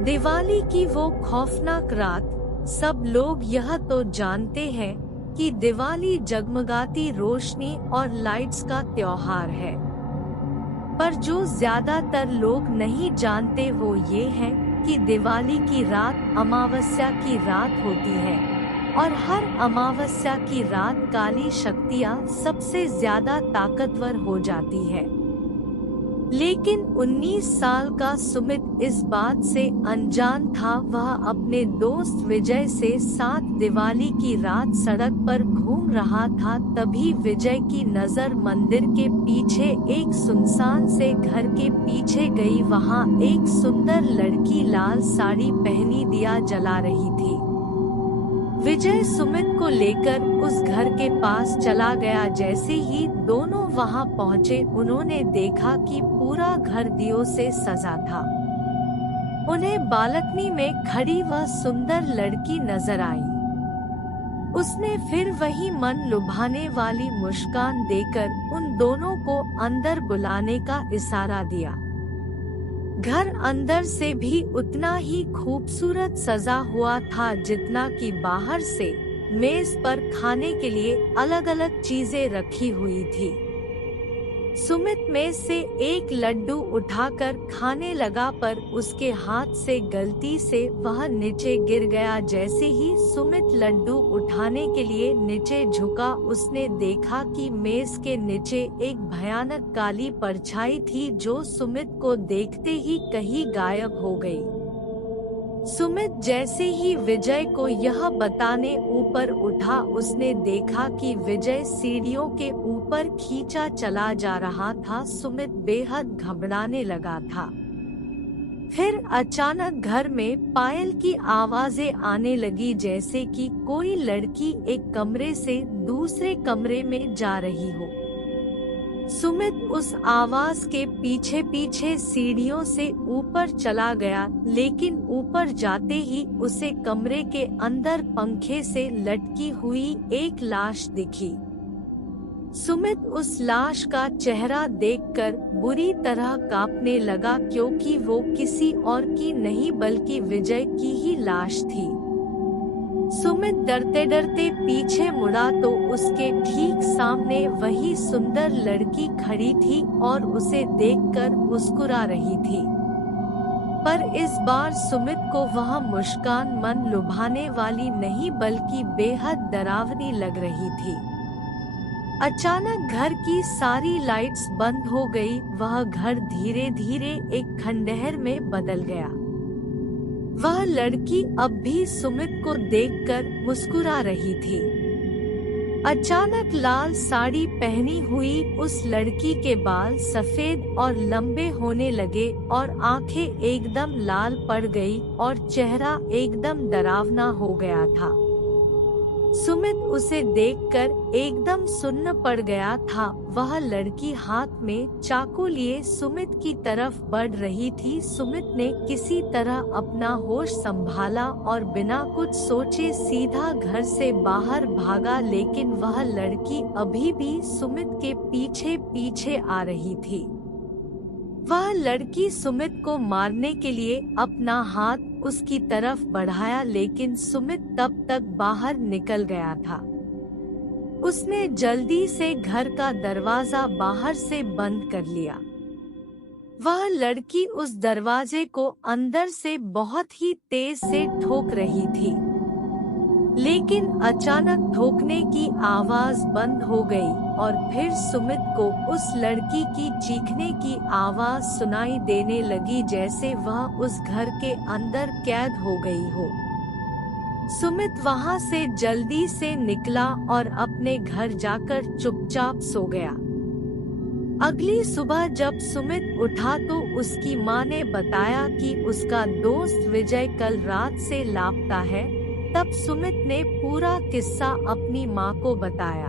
दिवाली की वो खौफनाक रात। सब लोग यह तो जानते हैं कि दिवाली जगमगाती रोशनी और लाइट्स का त्योहार है, पर जो ज्यादातर लोग नहीं जानते वो ये है कि दिवाली की रात अमावस्या की रात होती है और हर अमावस्या की रात काली शक्तियाँ सबसे ज्यादा ताकतवर हो जाती है। लेकिन 19 साल का सुमित इस बात से अनजान था। वह अपने दोस्त विजय से साथ दिवाली की रात सड़क पर घूम रहा था। तभी विजय की नजर मंदिर के पीछे एक सुनसान से घर के पीछे गई। वहां एक सुंदर लड़की लाल साड़ी पहनी दिया जला रही थी। विजय सुमित को लेकर उस घर के पास चला गया। जैसे ही दोनों वहां पहुंचे, उन्होंने देखा कि पूरा घर दियों से सजा था। उन्हें बालकनी में खड़ी वह सुंदर लड़की नजर आई। उसने फिर वही मन लुभाने वाली मुस्कान देकर उन दोनों को अंदर बुलाने का इशारा दिया। घर अंदर से भी उतना ही खूबसूरत सजा हुआ था जितना कि बाहर से। मेज पर खाने के लिए अलग अलग चीजें रखी हुई थी। सुमित में से एक लड्डू उठाकर खाने लगा, पर उसके हाथ से गलती से वह नीचे गिर गया। जैसे ही सुमित लड्डू उठाने के लिए नीचे झुका, उसने देखा कि मेज के नीचे एक भयानक काली परछाई थी जो सुमित को देखते ही कहीं गायब हो गई। सुमित जैसे ही विजय को यह बताने ऊपर उठा, उसने देखा कि विजय सीढ़ियों के ऊपर खींचा चला जा रहा था। सुमित बेहद घबराने लगा था। फिर अचानक घर में पायल की आवाजें आने लगी, जैसे कि कोई लड़की एक कमरे से दूसरे कमरे में जा रही हो। सुमित उस आवाज के पीछे पीछे सीढ़ियों से ऊपर चला गया, लेकिन ऊपर जाते ही उसे कमरे के अंदर पंखे से लटकी हुई एक लाश दिखी। सुमित उस लाश का चेहरा देखकर बुरी तरह कांपने लगा, क्योंकि वो किसी और की नहीं बल्कि विजय की ही लाश थी। सुमित डरते डरते पीछे मुड़ा तो उसके ठीक सामने वही सुंदर लड़की खड़ी थी और उसे देखकर मुस्कुरा रही थी। पर इस बार सुमित को वह मुस्कान मन लुभाने वाली नहीं बल्कि बेहद डरावनी लग रही थी। अचानक घर की सारी लाइट्स बंद हो गई। वह घर धीरे धीरे एक खंडहर में बदल गया। वह लड़की अब भी सुमित को देखकर मुस्कुरा रही थी। अचानक लाल साड़ी पहनी हुई उस लड़की के बाल सफेद और लंबे होने लगे और आंखें एकदम लाल पड़ गई और चेहरा एकदम डरावना हो गया था। सुमित उसे देखकर एकदम सुन्न पड़ गया था। वह लड़की हाथ में चाकू लिए सुमित की तरफ बढ़ रही थी। सुमित ने किसी तरह अपना होश संभाला और बिना कुछ सोचे सीधा घर से बाहर भागा, लेकिन वह लड़की अभी भी सुमित के पीछे पीछे आ रही थी। वह लड़की सुमित को मारने के लिए अपना हाथ उसकी तरफ बढ़ाया, लेकिन सुमित तब तक बाहर निकल गया था। उसने जल्दी से घर का दरवाजा बाहर से बंद कर लिया। वह लड़की उस दरवाजे को अंदर से बहुत ही तेज से ठोक रही थी, लेकिन अचानक ठोकने की आवाज बंद हो गई और फिर सुमित को उस लड़की की चीखने की आवाज सुनाई देने लगी, जैसे वह उस घर के अंदर कैद हो गई हो। सुमित वहां से जल्दी से निकला और अपने घर जाकर चुपचाप सो गया। अगली सुबह जब सुमित उठा तो उसकी मां ने बताया कि उसका दोस्त विजय कल रात से लापता है। तब सुमित ने पूरा किस्सा अपनी मां को बताया।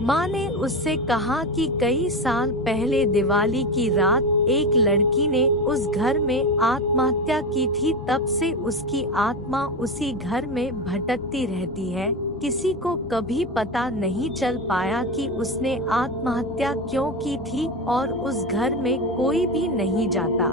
मां ने उससे कहा कि कई साल पहले दिवाली की रात एक लड़की ने उस घर में आत्महत्या की थी। तब से उसकी आत्मा उसी घर में भटकती रहती है। किसी को कभी पता नहीं चल पाया कि उसने आत्महत्या क्यों की थी और उस घर में कोई भी नहीं जाता।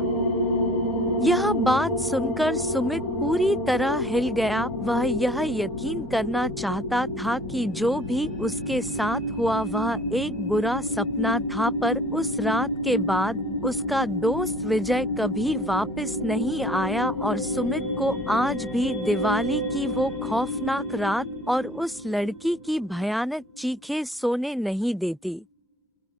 यह बात सुनकर सुमित पूरी तरह हिल गया। वह यह यकीन करना चाहता था कि जो भी उसके साथ हुआ वह एक बुरा सपना था, पर उस रात के बाद उसका दोस्त विजय कभी वापस नहीं आया और सुमित को आज भी दिवाली की वो खौफनाक रात और उस लड़की की भयानक चीखें सोने नहीं देती।